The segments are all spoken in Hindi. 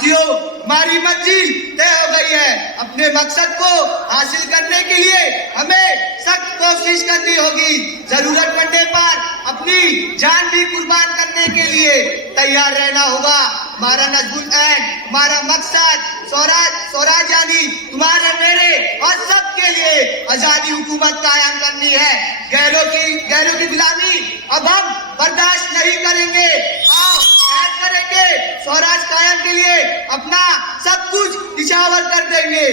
साथियों, हमारी मंजिल तय हो गई है। अपने मकसद को हासिल करने के लिए हमें सख्त कोशिश करनी होगी। जरूरत पड़ने पर अपनी जान भी कुर्बान करने के लिए तैयार रहना होगा। हमारा नज़्मुल ऐन, हमारा मकसद स्वराज यानी तुम्हारे मेरे और सबके लिए आजादी हुकूमत कायम करनी है। गैरों की गुलामी अब हम बर्दाश्त नहीं करेंगे। आओ ऐन करेंगे, स्वराज कायम के लिए अपना सब कुछ निछावर कर देंगे।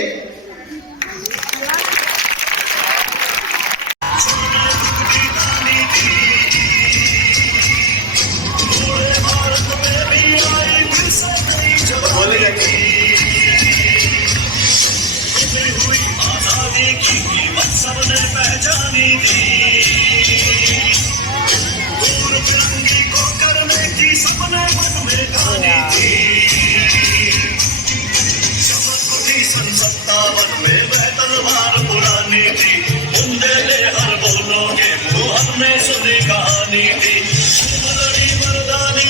आजादी की कीमत सबने पहचानी थी। दूर फिरंगी को करने की सबने मन में ठानी थी। चमक उठी सन 57 में वह तलवार पुरानी थी। बुंदेले हर बोलों के मुंह हमने सुनी कहानी थी। लड़ी मर्दानी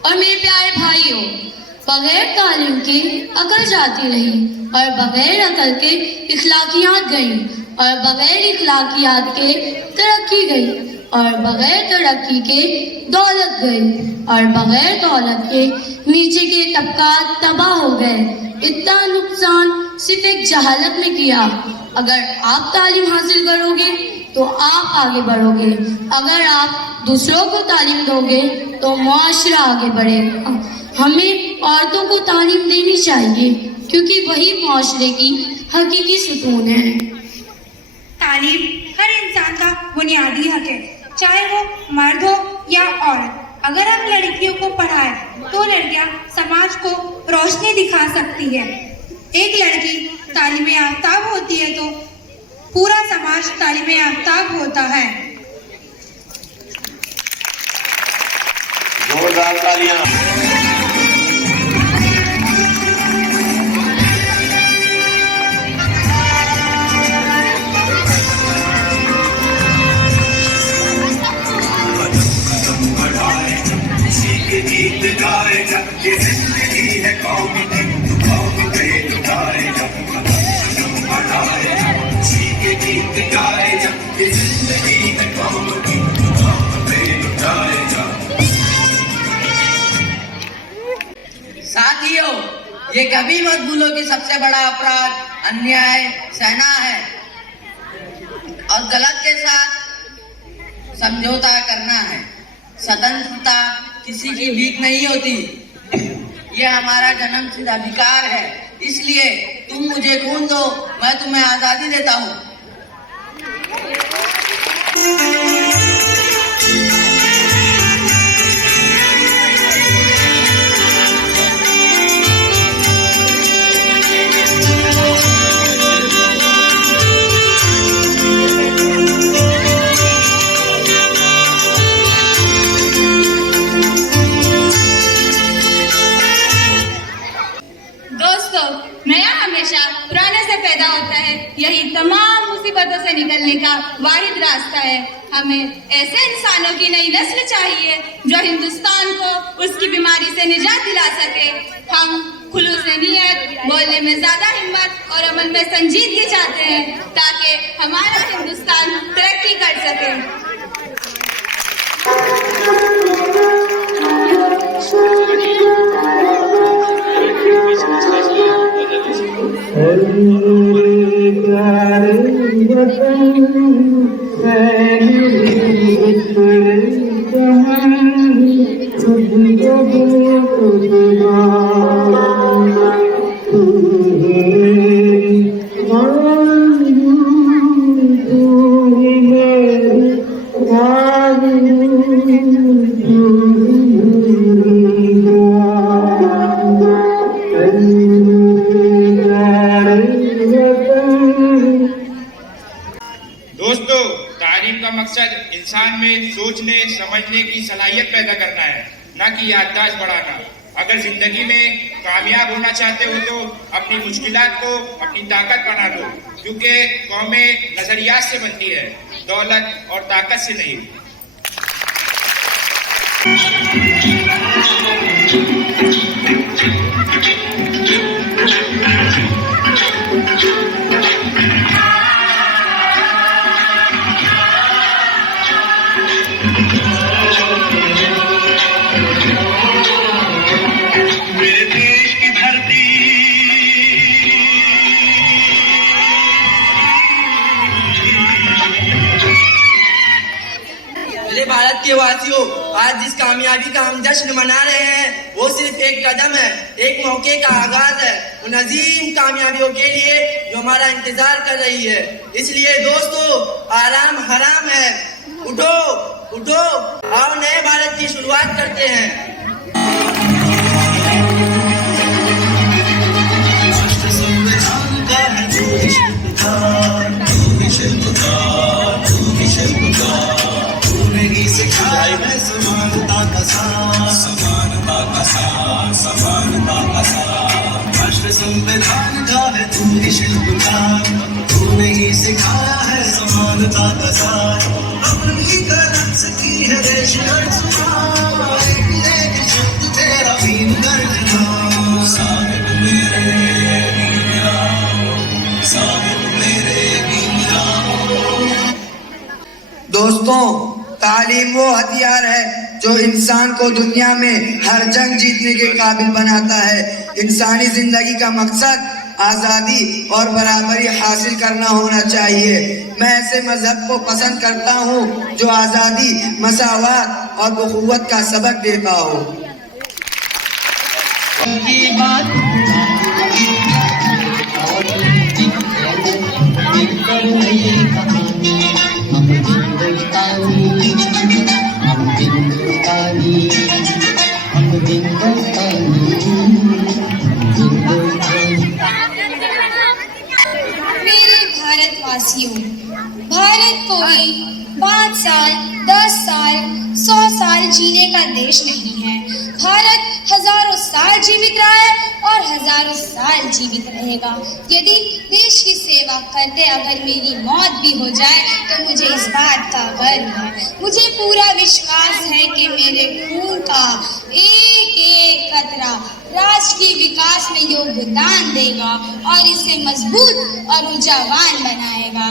और मेरे प्यारे भाइयों, बगैर तालीम के अकल जाती रही और बगैर अकल के इखलाकियात गई और बगैर इखलाकियात के तरक्की गई और बगैर तरक्की के दौलत गई और बगैर दौलत के नीचे के तबकात तबाह हो गए। इतना नुकसान सिर्फ एक जहालत में किया। अगर आप तालीम हासिल करोगे तो आप आगे बढ़ोगे। अगर आप दूसरों को तालीम दोगे तो मुआशरा आगे बढ़ेगा। हमें औरतों को तालीम देनी चाहिए क्योंकि वही मुआशरे की हकीकी सुकून है। तालीम हर इंसान का बुनियादी हक है, चाहे वो मर्द हो या औरत। अगर हम लड़कियों को पढ़ाएं तो लड़कियां समाज को रोशनी दिखा सकती है। एक लड़की तालीम याफ्ताब होती है तो पूरा समाज तालीम याफ्ताब होता है। जोरदार तालियां। गीत गाएगा ये जिंदगी है कौम की, कौम पे लुटाएगा गीत गाएगा ये जिंदगी है कौम की, कौम पे लुटाएगा। साथियों, ये कभी मत भूलो कि सबसे बड़ा अपराध अन्याय सहना है और गलत के साथ समझौता करना है। स्वतंत्रता किसी की भीख नहीं होती, ये हमारा जन्मसिद्ध अधिकार है। इसलिए तुम मुझे खून दो, मैं तुम्हें आजादी देता हूँ। हमेशा पुराने से पैदा होता है। यही तमाम मुसीबतों से निकलने का वाहिद रास्ता है। हमें ऐसे इंसानों की नई नस्ल चाहिए जो हिंदुस्तान को उसकी बीमारी से निजात दिला सके। हम खुलूस नियत, बोलने में ज्यादा हिम्मत और अमल में संजीदगी चाहते हैं ताकि हमारा हिंदुस्तान तरक्की कर सके। दोस्तों, तालीम का मकसद इंसान में सोचने समझने की सलाहियत पैदा करना है, न कि याददाश्त बढ़ाना। अगर जिंदगी में कामयाब होना चाहते हो तो अपनी मुश्किलात को अपनी ताकत बना लो, क्योंकि कौमें नजरियात से बनती है, दौलत और ताकत से नहीं। भारत के वासियों, आज जिस कामयाबी का हम जश्न मना रहे हैं वो सिर्फ एक कदम है, एक मौके का आगाज है उन अजीम कामयाबियों के लिए जो हमारा इंतजार कर रही है। इसलिए दोस्तों, आराम हराम है, उठो उठो, आओ नए भारत की शुरुआत करते हैं। सिखाए है समानता का साथ, समानता का साथ, समानता का साथ। राष्ट्र संविधान का है तू ही शिल्पकार, तूने ही सिखाया है समानता का साथ। अपनी कलम से की है देश अर्चना, एक शब्द तेरा भीम गर्जना। साहिब मेरे वीरा, साहिब मेरे वीरा। दोस्तों, तालीम वो हथियार है जो इंसान को दुनिया में हर जंग जीतने के काबिल बनाता है। इंसानी जिंदगी का मकसद आजादी और बराबरी हासिल करना होना चाहिए। मैं ऐसे मजहब को पसंद करता हूँ जो आजादी, मसावत और उखुवत का सबक देता हो। मेरे भारतवासियों, भारत कोई 5 साल, 10 साल, 100 साल जीने का देश नहीं है। भारत हजारों साल जीवित रहा है और हजारों साल जीवित रहेगा। यदि देश की सेवा करते अगर मेरी मौत भी हो जाए तो मुझे इस बात का गर्व है। मुझे पूरा विश्वास है कि मेरे खून का एक एक कतरा राष्ट्र के विकास में योगदान देगा और इसे मजबूत और ऊर्जावान बनाएगा।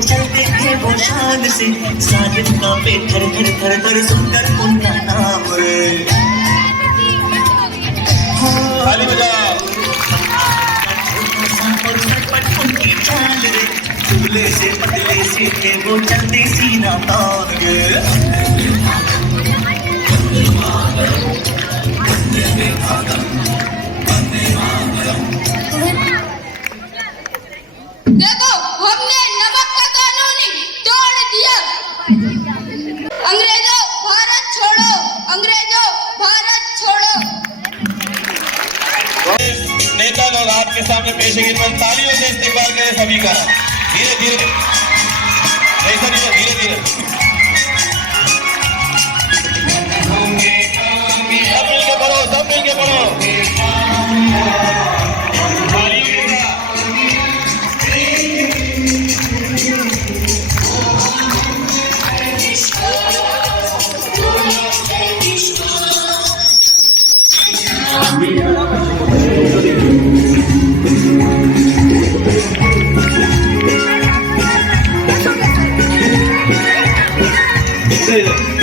चलते थे वो शान से, साजिद का पे थर थर थर थर सुंदर उनका नाम रे। ताली बजाओ। उनकी चाल रे, दुबले से पतले से थे वो चलते सीना तान गे। देखो, हमने नमक का कानून तोड़ दिया। आपके सामने पेश है गिरफ्तार, तालियों से इस्तेमाल करें सभी का। धीरे धीरे ऐसा नहीं, धीरे धीरे सब मिलके पढ़ो, सब मिलके पढ़ो। तालियों के साथ Say that.